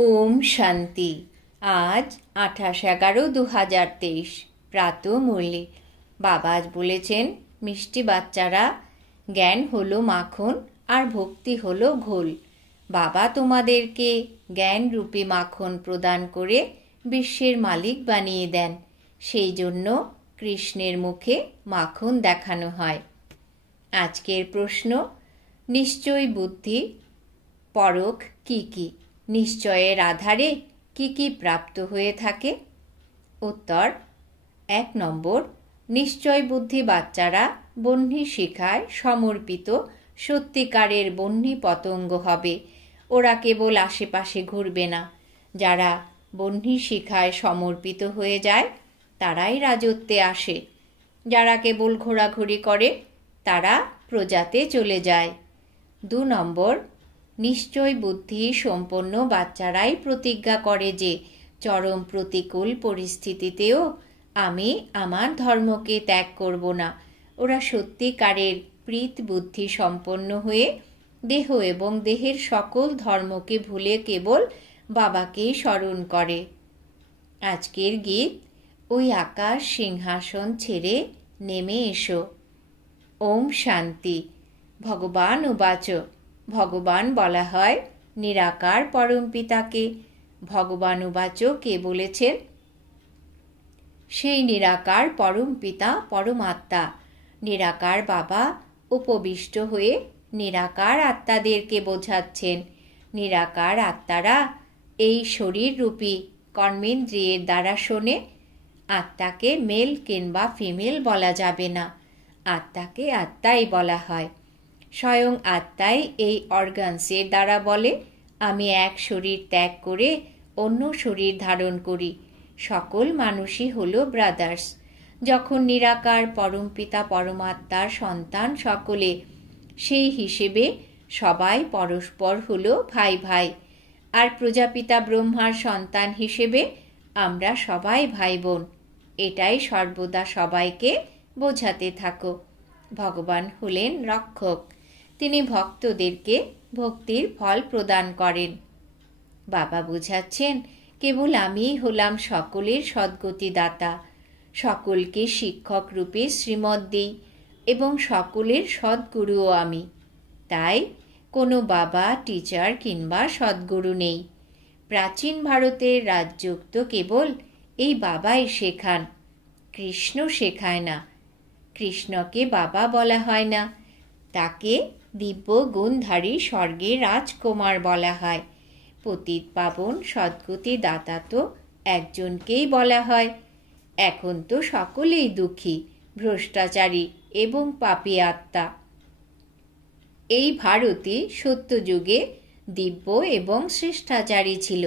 ওম শান্তি। আজ 28/11/2023 প্রাতঃমূল্যে বাবা আজ বলেছেন, মিষ্টি বাচ্চারা, জ্ঞান হলো মাখন আর ভক্তি হলো ঘোল। বাবা তোমাদেরকে জ্ঞান রূপী মাখন প্রদান করে বিশ্বের মালিক বানিয়ে দেন। সেই জন্য কৃষ্ণের মুখে মাখন দেখানো হয়। আজকের প্রশ্ন, নিশ্চয় বুদ্ধি পরখ কি কি? নিশ্চয়ের আধারে কি কি প্রাপ্ত হয়ে থাকে? উত্তর: 1 নম্বর, নিশ্চয় বুদ্ধি বাচ্চারা বহ্নি শিখায় সমর্পিত সত্যিকারের বহ্নি পতঙ্গ হবে। ওরা কেবল আশেপাশে ঘুরবে না। যারা বহ্নি শিখায় সমর্পিত হয়ে যায় তারাই রাজত্বে আসে। যারা কেবল ঘোরাঘুরি করে তারা প্রজাতে চলে যায়। 2 নম্বর, নিশ্চয় বুদ্ধি সম্পন্ন বাচ্চারাই প্রতিজ্ঞা করে যে চরম প্রতিকূল পরিস্থিতিতেও আমি আমার ধর্মকে ত্যাগ করব না। ওরা সত্যিকারের প্রীত বুদ্ধি সম্পন্ন হয়ে দেহ এবং দেহের সকল ধর্মকে ভুলে কেবল বাবাকেই স্মরণ করে। আজকের গীত, ওই আকাশ সিংহাসন ছেড়ে নেমে এসো। ওম শান্তি। ভগবান উবাচ, ভগবান বলা হয় নিরাকার পরমপিতাকে। ভগবান উবাচ কে বলেছেন? সেই নিরাকার পরমপিতা পরমাত্মা। নিরাকার বাবা উপবিষ্ট হয়ে নিরাকার আত্মাদেরকে বোঝাচ্ছেন। নিরাকার আত্মারা এই শরীর রূপী কর্মেন্দ্রিয়ের দ্বারা শোনে। আত্মাকে মেল কিংবা ফিমেল বলা যাবে না, আত্মাকে আত্মাই বলা হয়। স্বয়ং আত্মাই এই অর্গানসের দ্বারা বলে, আমি এক শরীর ত্যাগ করে অন্য শরীর ধারণ করি। সকল মানুষই হলো ব্রাদার্স। যখন নিরাকার পরমপিতা পরমাত্মার সন্তান সকলে, সেই হিসেবে সবাই পরস্পর হলো ভাই ভাই। আর প্রজাপিতা ব্রহ্মার সন্তান হিসেবে আমরা সবাই ভাই বোন। এটাই সর্বদা সবাইকে বোঝাতে থাকো। ভগবান হলেন রক্ষক। তিনি ভক্তদেরকে ভক্তির ফল প্রদান করেন। বাবা বুঝাচ্ছেন, কেবল আমিই হলাম সকলের সদ্গতি দাতা। সকলকে শিক্ষক রূপে শ্রীমত দিই এবং সকলের সদ্গুরুও আমি। তাই কোনো বাবা, টিচার কিংবা সদ্গুরু নেই। প্রাচীন ভারতের রাজযোগ তো কেবল এই বাবাই শেখান, কৃষ্ণ শেখায় না। কৃষ্ণকে বাবা বলা হয় না, তাকে দিব্য গুণধারী স্বর্গের রাজকুমার বলা হয়। পতিত পাবন সদ্গতি দাতা তো একজনকেই বলা হয়। এখন তো সকলেই দুঃখী, ভ্রষ্টাচারী এবং পাপী আত্মা। এই ভারতই সত্যযুগে দিব্য এবং শ্রেষ্ঠাচারী ছিল।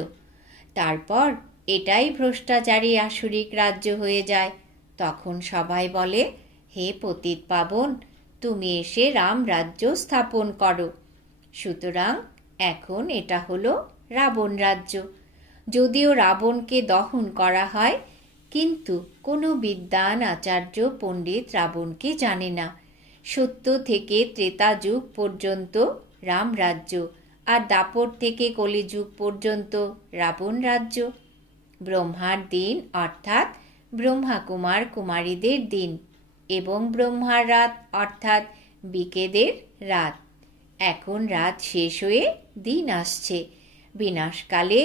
তারপর এটাই ভ্রষ্টাচারী আসুরিক রাজ্য হয়ে যায়। তখন সবাই বলে, হে পতিত পাবন, তুমি এসে রাম রাজ্য স্থাপন করো। সুতরাং এখন এটা হলো রাবণ রাজ্য। যদিও রাবণকে দহন করা হয়, কিন্তু কোনো বিদ্বান আচার্য পণ্ডিত রাবণকে জানে না। সত্য থেকে ত্রেতা যুগ পর্যন্ত রাম রাজ্য, আর দাপর থেকে কলিযুগ পর্যন্ত রাবণ রাজ্য। ব্রহ্মার দিন অর্থাৎ ব্রহ্মা কুমার কুমারীদের দিন, এবং ব্রহ্মার রাত অর্থাৎ বিকেদের রাত। এখন রাত শেষ হয়ে দিন আসছে। বিনাশকালে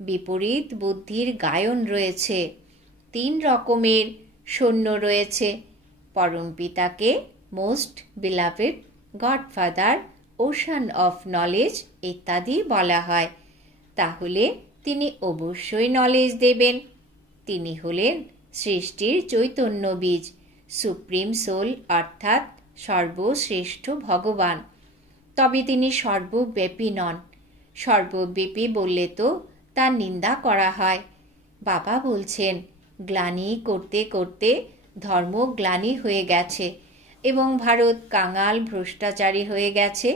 বিপরীত বুদ্ধির গায়ন রয়েছে। 3 রকমের সৈন্য রয়েছে। পরমপিতাকে most beloved, godfather, ocean of knowledge ইত্যাদি বলা হয়। তাহলে তিনি অবশ্যই নলেজ দেবেন। তিনি হলেন সৃষ্টির চৈতন্য বীজ, সুপ্রিম সোল অর্থাৎ সর্বশ্রেষ্ঠ ভগবান। তবে তিনি সর্বব্যাপী নন। সর্বব্যাপী বললে তো তার নিন্দা করা হয়। বাবা বলছেন, গ্লানি করতে করতে ধর্ম গ্লানি হয়ে গেছে এবং ভারত কাঙাল ভ্রষ্টাচারী হয়ে গেছে।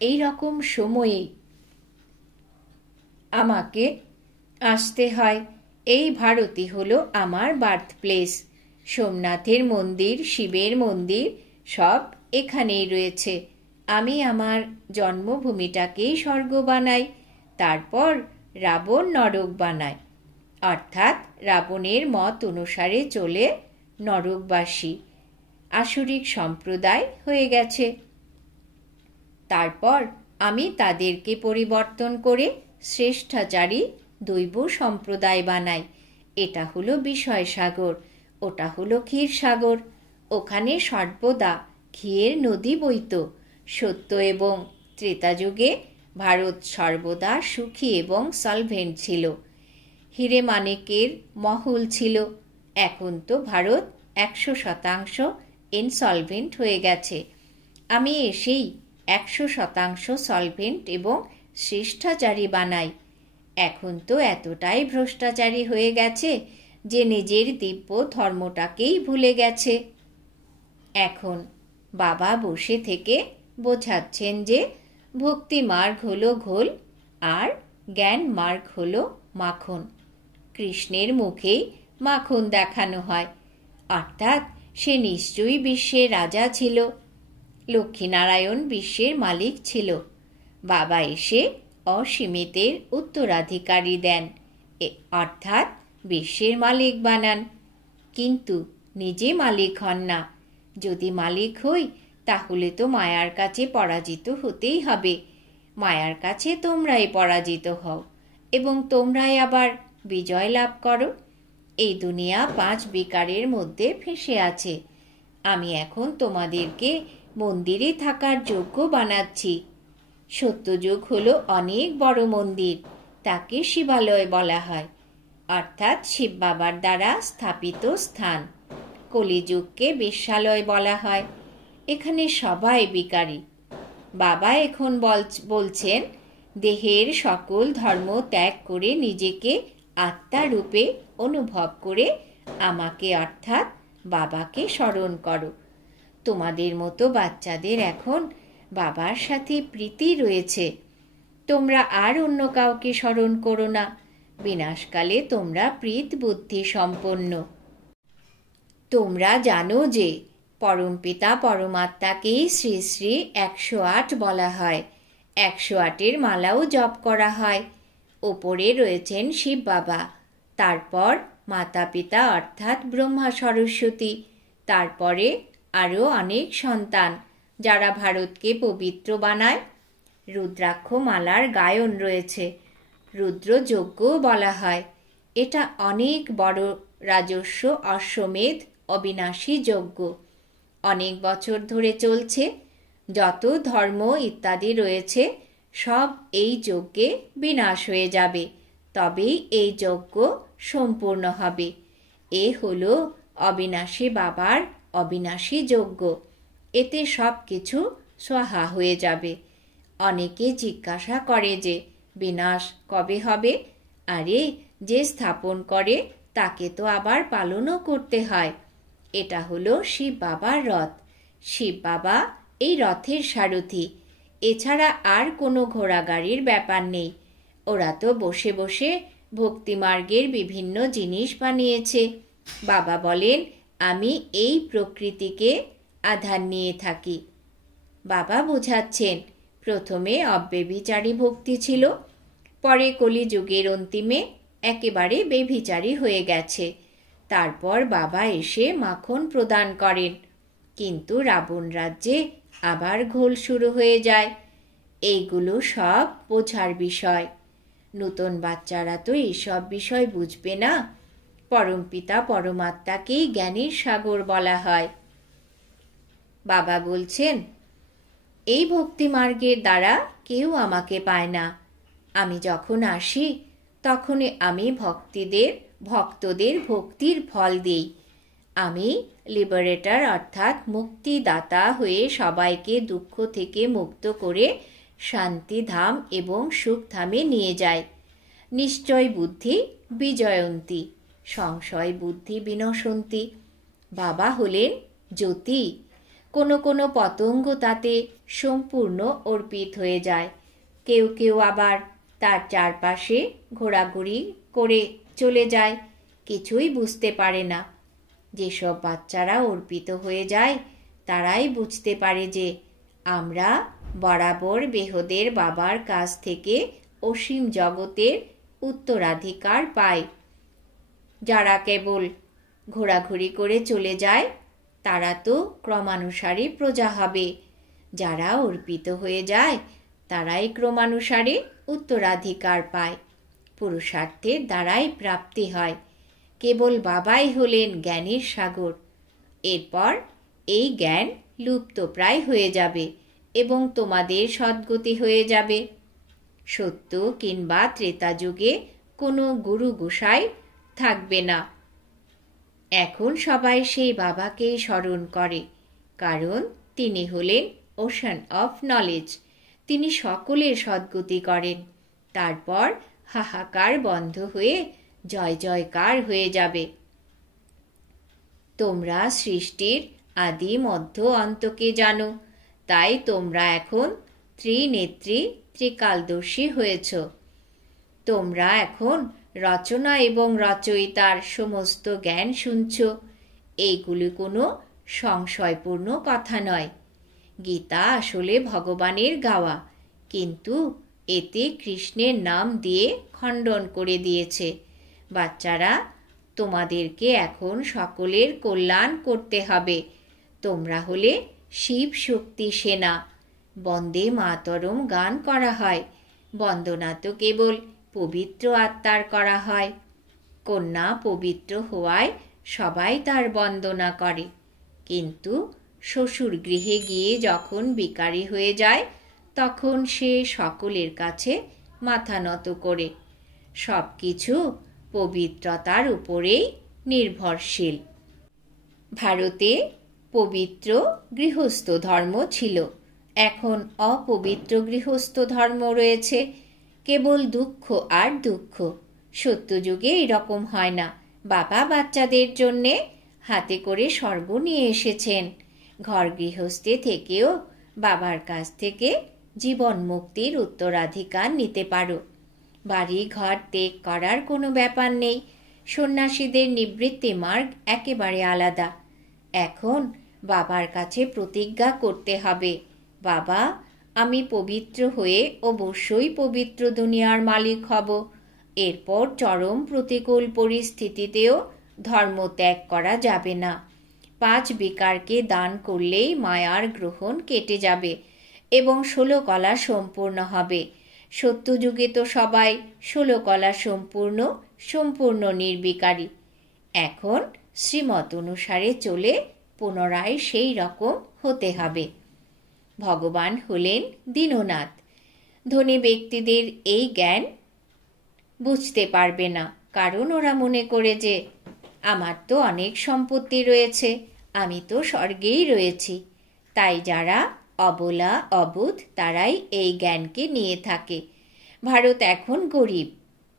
এই রকম সময়ে আমাকে আসতে হয়। এই ভারতই হলো আমার বার্থ প্লেস। সোমনাথের মন্দির, শিবের মন্দির সব এখানেই রয়েছে। আমি আমার জন্মভূমিটাকেই স্বর্গ বানাই। তারপর রাবণ নরক বানায়, অর্থাৎ রাবণের মত অনুসারে চলে নরকবাসী আসুরিক সম্প্রদায় হয়ে গেছে। তারপর আমি তাদেরকে পরিবর্তন করে শ্রেষ্ঠাচারী দৈব সম্প্রদায় বানাই। এটা হলো বিষয় সাগর, ওটা হলো ক্ষীর সাগর। ওখানে সর্বদা ঘিয়ের নদী বইত। সত্য এবং ত্রেতাযুগে ভারত সর্বদা সুখী এবং সলভেন্ট ছিল। হিরে মানিকের মহল ছিল। এখন তো ভারত 100% ইনসলভেন্ট হয়ে গেছে। আমি এসেই 100% সলভেন্ট এবং শ্রেষ্ঠাচারী বানাই। এখন তো এতটাই ভ্রষ্টাচারী হয়ে গেছে যে নিজের দিব্য ধর্মটাকেই ভুলে গেছে। এখন বাবা বসে থেকে বোঝাচ্ছেন যে ভক্তি মার্গ হলো ঘোল আর জ্ঞান মার্গ হলো মাখন। কৃষ্ণের মুখেই মাখন দেখানো হয়, অর্থাৎ সে নিশ্চয়ই বিশ্বের রাজা ছিল। লক্ষ্মীনারায়ণ বিশ্বের মালিক ছিল। বাবা এসে অসীমিতের উত্তরাধিকারী দেন, অর্থাৎ বিশ্বের মালিক বানান, কিন্তু নিজে মালিক হন না। যদি মালিক হই তাহলে তো মায়ার কাছে পরাজিত হতেই হবে। মায়ার কাছে তোমরাই পরাজিত হও এবং তোমরাই আবার বিজয় লাভ করো। এই দুনিয়া 5 বিকারের মধ্যে ফেঁসে আছে। আমি এখন তোমাদেরকে মন্দিরে থাকার যোগ্য বানাচ্ছি। সত্যযুগ হলো অনেক বড় মন্দির, তাকে শিবালয় বলা হয়, অর্থাৎ শিব বাবার দ্বারা স্থাপিত স্থান। কলিযুগকে বেশ্যালয় বলা হয়। এখানে সবাই বিকারী। বাবা এখন বলছেন দেহের সকল ধর্ম ত্যাগ করে নিজেকে আত্মা রূপে অনুভব করে আমাকে অর্থাৎ বাবাকে স্মরণ করো। তোমাদের মতো বাচ্চাদের এখন বাবার সাথে প্রীতি রয়েছে। তোমরা আর অন্য কাউকে স্মরণ করো না। বিনাশকালে তোমরা প্রীত বুদ্ধি সম্পন্ন। তোমরা জানো যে পরমপিতা পরমাত্মাকেই শ্রী শ্রী 108 বলা হয়। 108-এর মালাও জপ করা হয়। ওপরে রয়েছেন শিব বাবা, তারপর মাতা পিতা অর্থাৎ ব্রহ্মা সরস্বতী, তারপরে আরও অনেক সন্তান যারা ভারতকে পবিত্র বানায়। রুদ্রাক্ষ মালার গায়ন রয়েছে, রুদ্রযজ্ঞ বলা হয়। এটা অনেক বড় রাজস্ব অশ্বমেধ অবিনাশী যজ্ঞ। অনেক বছর ধরে চলছে। যত ধর্ম ইত্যাদি রয়েছে সব এই যজ্ঞে বিনাশ হয়ে যাবে, তবেই এই যজ্ঞ সম্পূর্ণ হবে। এ হলো অবিনাশী বাবার অবিনাশী যজ্ঞ। এতে সব কিছু স্বাহা হয়ে যাবে। অনেকে জিজ্ঞাসা করে যে বিনাশ কবে হবে? আরে, যে স্থাপন করে তাকে তো আবার পালনও করতে হয়। এটা হলো শিব বাবার রথ। শিব বাবা এই রথের সারথি। এছাড়া আর কোনো ঘোড়াগাড়ির ব্যাপার নেই। ওরা তো বসে বসে ভক্তিমার্গের বিভিন্ন জিনিস বানিয়েছে। বাবা বলেন আমি এই প্রকৃতিকে আধার নিয়ে থাকি। বাবা বোঝাচ্ছেন প্রথমে অব্যভিচারী ভক্তি ছিল, পরে কলিযুগের অন্তিমে একেবারে বেভিচারী হয়ে গেছে। তারপর বাবা এসে মাখন প্রদান করেন, কিন্তু রাবণ রাজ্যে আবার ঘোল শুরু হয়ে যায়। এইগুলো সব বোঝার বিষয়। নতুন বাচ্চারা তো এইসব বিষয় বুঝবে না। পরমপিতা পরমাত্মাকেই জ্ঞানের সাগর বলা হয়। বাবা বলছেন এই ভক্তি মার্গের দ্বারা কেউ আমাকে পায় না। আমি যখন আসি তখনই আমি ভক্তদের ভক্তির ফল দিই। আমি লিবারেটর অর্থাৎ মুক্তিদাতা হয়ে সবাইকে দুঃখ থেকে মুক্ত করে শান্তিধাম এবং সুখধামে নিয়ে যাই। নিশ্চয় বুদ্ধি বিজয়ন্তী, সংশয় বুদ্ধি বিনশন্তি। বাবা হলেন জ্যোতি। কোনো কোনো পতঙ্গ তাতে সম্পূর্ণ অর্পিত হয়ে যায়। কেউ কেউ আবার তার চারপাশে ঘোরাঘুরি করে চলে যায়, কিছুই বুঝতে পারে না। যেসব বাচ্চারা অর্পিত হয়ে যায় তারাই বুঝতে পারে যে আমরা বরাবর বেহদের বাবার কাছ থেকে অসীম জগতের উত্তরাধিকার পায়। যারা কেবল ঘোরাঘুরি করে চলে যায় তারা তো ক্রমানুসারে প্রজা হবে, যারা অর্পিত হয়ে যায় তারাই ক্রমানুসারে উত্তরাধিকার পায়। পুরুষার্থের দ্বারাই প্রাপ্তি হয়। কেবল বাবাই হলেন জ্ঞানের সাগর। এরপর এই জ্ঞান লুপ্তপ্রায় হয়ে যাবে এবং তোমাদের সদ্গতি হয়ে যাবে। সত্য কিংবা ত্রেতা যুগে কোনো গুরু গোসাই থাকবে না। এখন সবাই সেই বাবাকেই স্মরণ করে, কারণ তিনি হলেন ওশান অফ নলেজ। তিনি সকলের সদ্গতি করেন। তারপর হাহাকার বন্ধ হয়ে জয় জয়কার হয়ে যাবে। তোমরা সৃষ্টির আদি মধ্য অন্তকে জানো, তাই তোমরা এখন ত্রিনেত্রী ত্রিকালদর্শী হয়েছ। তোমরা এখন রচনা এবং রচয়িতার সমস্ত জ্ঞান শুনছ। এইগুলি কোনো সংশয়পূর্ণ কথা নয়। গীতা আসলে ভগবানের গাওয়া, কিন্তু এতে কৃষ্ণের নাম দিয়ে খণ্ডন করে দিয়েছে। বাচ্চারা, তোমাদেরকে এখন সকলের কল্যাণ করতে হবে। তোমরা হলে শিব শক্তি সেনা। বন্দে মাতরম গান করা হয়। বন্দনা তো কেবল পবিত্র আত্মার করা হয়। কন্যা পবিত্র হওয়ায় সবাই তার বন্দনা করে, কিন্তু শ্বশুর গৃহে গিয়ে যখন বিকারী হয়ে যায় তখন সে সকলের কাছে মাথা নত করে। সব কিছু পবিত্রতার উপরেই নির্ভরশীল। ভারতে পবিত্র গৃহস্থ ধর্ম ছিল, এখন অপবিত্র গৃহস্থ ধর্ম রয়েছে। কেবল দুঃখ আর দুঃখ। সত্যযুগে এরকম হয় না। বাবা বাচ্চাদের জন্যে হাতে করে স্বর্গ নিয়ে এসেছেন। ঘর গৃহস্থে থেকেও বাবার কাছ থেকে জীবন মুক্তির উত্তরাধিকার নিতে পারো। বাড়ি ঘর ত্যাগ করার কোনো ব্যাপার নেই। সন্ন্যাসীদের নিবৃত্তি মার্গ একেবারে আলাদা। এখন বাবার কাছে প্রতিজ্ঞা করতে হবে, বাবা, আমি পবিত্র হয়ে অবশ্যই পবিত্র দুনিয়ার মালিক হব। এরপর চরম প্রতিকূল পরিস্থিতিতেও ধর্ম ত্যাগ করা যাবে না। 5 বিকারকে দান করলেই মায়ার গ্রহণ কেটে যাবে এবং 16 কলা সম্পূর্ণ হবে। সত্যযুগে তো সবাই 16 কলা সম্পূর্ণ নির্বিকারী। এখন শ্রীমত অনুসারে চলে পুনরায় সেই রকম হতে হবে। ভগবান হলেন দীননাথ। ধনী ব্যক্তিদের এই জ্ঞান বুঝতে পারবে না, কারণ ওরা মনে করে যে আমার তো অনেক সম্পত্তি রয়েছে, আমি তো স্বর্গেই রয়েছি। তাই যারা অবলা অবুধ তারাই এই জ্ঞানকে নিয়ে থাকে। ভারত এখন গরিব।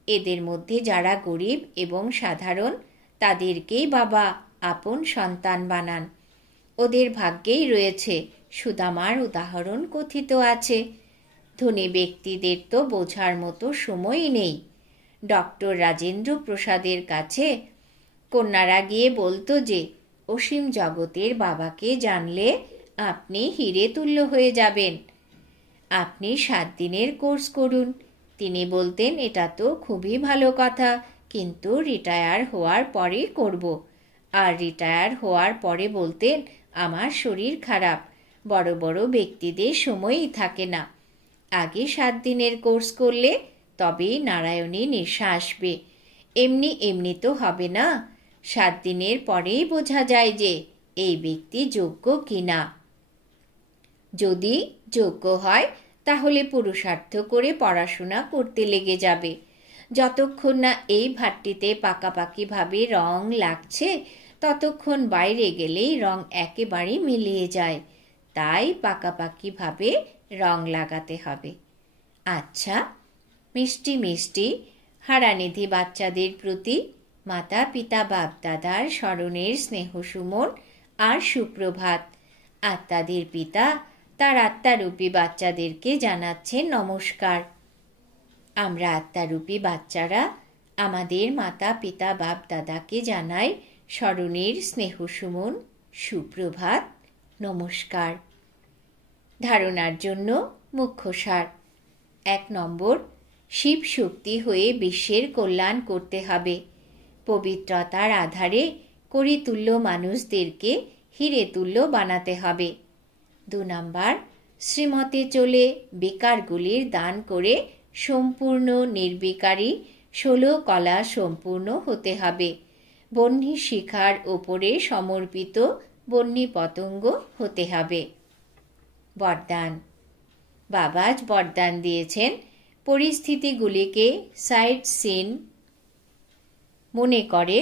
এদের মধ্যে যারা গরিব এবং সাধারণ তাদেরকেই বাবা আপন সন্তান বানান। ওদের ভাগ্যেই রয়েছে। সুদামার উদাহরণ কথিত আছে। ধনী ব্যক্তিদের তো বোঝার মতো সময়ই নেই। ডক্টর রাজেন্দ্র প্রসাদের কাছে কন্যারা গিয়ে বলতো যে অসীম জগতের বাবাকে জানলে আপনি হিরে তুল্য হয়ে যাবেন। আপনি 7 দিনের কোর্স করুন। তিনি বলতেন, এটা তো খুবই ভালো কথা, কিন্তু রিটায়ার হওয়ার পরে করব। আর রিটায়ার হওয়ার পরে বলতেন, আমার শরীর খারাপ। বড় বড় ব্যক্তিদের সময়ই থাকে না। আগে 7 দিনের কোর্স করলে তবেই নারায়ণী নেশা আসবে। এমনি এমনি তো হবে না। 7 দিনের পরেই বোঝা যায় যে এই ব্যক্তি যোগ্য কিনা। যদি যোগ্য হয় তাহলে পুরুষার্থ করে পড়াশোনা করতে লেগে যাবে। যতক্ষণ না এই ভাট্টিতে পাকাপাকিভাবে রং লাগছে ততক্ষণ বাইরে গেলেই রং একেবারে মিলিয়ে যায়। তাই পাকাপাকিভাবে রং লাগাতে হবে। আচ্ছা, মিষ্টি মিষ্টি হারানিধি বাচ্চাদের প্রতি মাতা পিতা বাপ দাদার স্মরণের স্নেহ সুমন আর সুপ্রভাত। আত্মাদের পিতা তার আত্মারূপী বাচ্চাদেরকে জানাচ্ছেন নমস্কার। আমরা আত্মারূপী বাচ্চারা আমাদের মাতা পিতা বাপ দাদাকে জানাই স্মরণের স্নেহ সুমন, সুপ্রভাত, নমস্কার। ধারণার জন্য মুখ্য সার। 1 নম্বর, শিব শক্তি হয়ে বিশ্বের কল্যাণ করতে হবে। পবিত্রতার আধারে করিতুল্য মানুষদেরকে হিরে তুল্য বানাতে হবে। 2 নাম্বার, শ্রীমতে চলে বিকারগুলির দান করে সম্পূর্ণ নির্বিকারী 16 কলা সম্পূর্ণ হতে হবে। বহ্নি শিখার ওপরে সমর্পিত বহ্নি পতঙ্গ হতে হবে। বরদান। বাবাজ বরদান দিয়েছেন, পরিস্থিতিগুলিকে সাইড সিন মনে করে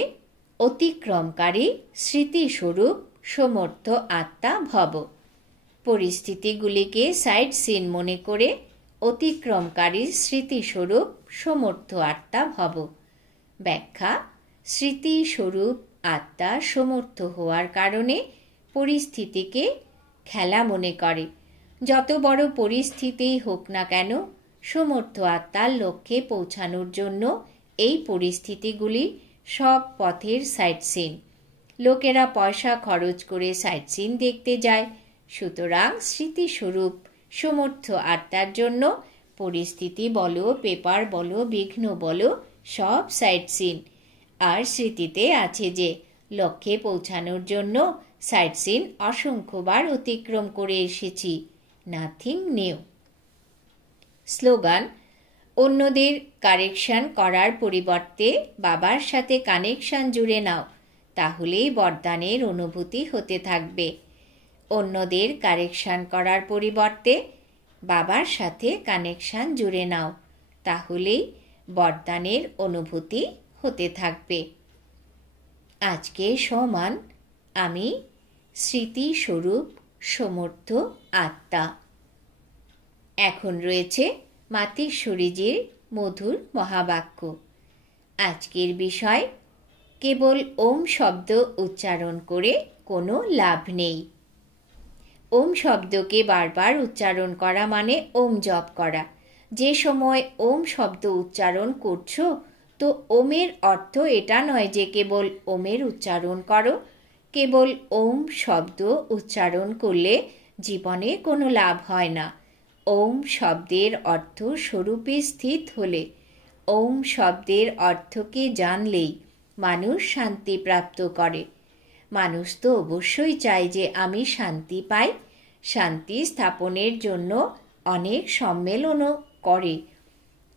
অতিক্রমকারী স্মৃতিস্বরূপ সমর্থ আত্মা ভব। পরিস্থিতিগুলিকে সাইড সিন মনে করে অতিক্রমকারী স্মৃতিস্বরূপ সমর্থ আত্মা ভব। ব্যাখ্যা: স্মৃতিস্বরূপ আত্মা সমর্থ হওয়ার কারণে পরিস্থিতিকে খেলা মনে করে। যত বড় পরিস্থিতি হোক না কেন, সমর্থ আত্মার লক্ষ্যে পৌঁছানোর জন্য এই পরিস্থিতিগুলি সব পথের সাইট সিন। লোকেরা পয়সা খরচ করে সাইট সিন দেখতে যায়। সুতরাং স্মৃতিস্বরূপ সমর্থ আত্মার জন্য পরিস্থিতি বলো, পেপার বলো, বিঘ্ন বলো, সব সাইট সিন। আর স্মৃতিতে আছে যে লক্ষ্যে পৌঁছানোর জন্য সাইট সিন অসংখ্যবার অতিক্রম করে এসেছি। Nothing new. স্লোগান: অন্যদের কারেকশন করার পরিবর্তে বাবার সাথে কানেকশন জুড়ে নাও, তাহলেই বরদানের অনুভূতি হতে থাকবে। অন্যদের কারেকশন করার পরিবর্তে বাবার সাথে কানেকশন জুড়ে নাও, তাহলেই বরদানের অনুভূতি হতে থাকবে। আজকে সমান আমি স্মৃতিস্বরূপ সমর্থ আত্মা। এখন রয়েছে মাতেশ্বরীজির মধুর মহাবাক্য। আজকের বিষয়: কেবল ওম শব্দ উচ্চারণ করে কোনো লাভ নেই। ওম শব্দকে বারবার উচ্চারণ করা মানে ওম জপ করা। যে সময় ওম শব্দ উচ্চারণ করছো, তো ওমের অর্থ এটা নয় যে কেবল ওমের উচ্চারণ করো। কেবল ওম শব্দ উচ্চারণ করলে জীবনে কোনো লাভ হয় না। ওম শব্দের অর্থ স্বরূপে স্থিত হলে, ওম শব্দের অর্থকে জানলেই মানুষ শান্তি প্রাপ্ত করে। মানুষ তো অবশ্যই চায় যে আমি শান্তি পাই। শান্তি স্থাপনের জন্য অনেক সম্মেলনও করে,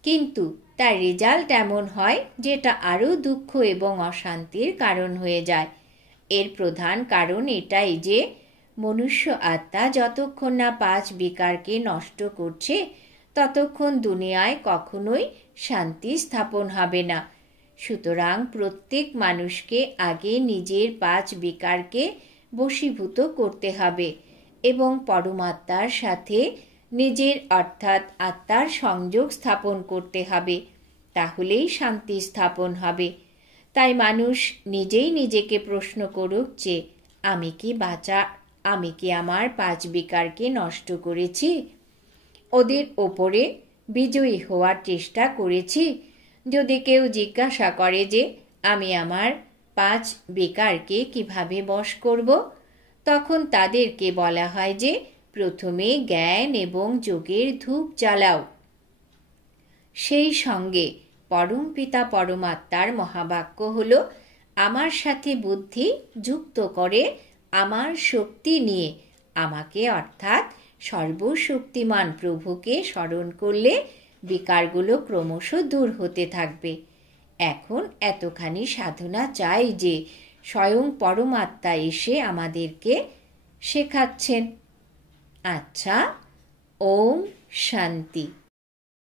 কিন্তু তার রেজাল্ট এমন হয় যেটা আরও দুঃখ এবং অশান্তির কারণ হয়ে যায়। এর প্রধান কারণ এটাই যে মনুষ্য আত্মা যতক্ষণ না 5 বিকারকে নষ্ট করছে, ততক্ষণ দুনিয়ায় কখনোই শান্তি স্থাপন হবে না। সুতরাং প্রত্যেক মানুষকে আগে নিজের 5 বিকারকে বশীভূত করতে হবে এবং পরমাত্মার সাথে নিজের অর্থাৎ আত্মার সংযোগ স্থাপন করতে হবে, তাহলেই শান্তি স্থাপন হবে। তাই মানুষ নিজেই নিজেকে প্রশ্ন করুক যে আমি কি আমার 5 বিকারকে নষ্ট করেছি? ওদের ওপরে বিজয়ী হওয়ার চেষ্টা করেছি? যদি কেউ জিজ্ঞাসা করে যে আমি আমার 5 বিকারকে কিভাবে বশ করব, তখন তাদেরকে বলা হয় যে প্রথমে জ্ঞান এবং যোগের ধূপ জ্বালাও। সেই সঙ্গে পরমপিতা পরমাত্মার মহাবাক্য হল, আমার সাথে বুদ্ধি যুক্ত করে আমার শক্তি নিয়ে আমাকে অর্থাৎ সর্বশক্তিমান প্রভুকে স্মরণ করলে বিকারগুলো ক্রমশ দূর হতে থাকবে। এখন এতখানি সাধনা চাই যে স্বয়ং পরমাত্মা এসে আমাদেরকে শেখাচ্ছেন। আচ্ছা, ওম শান্তি।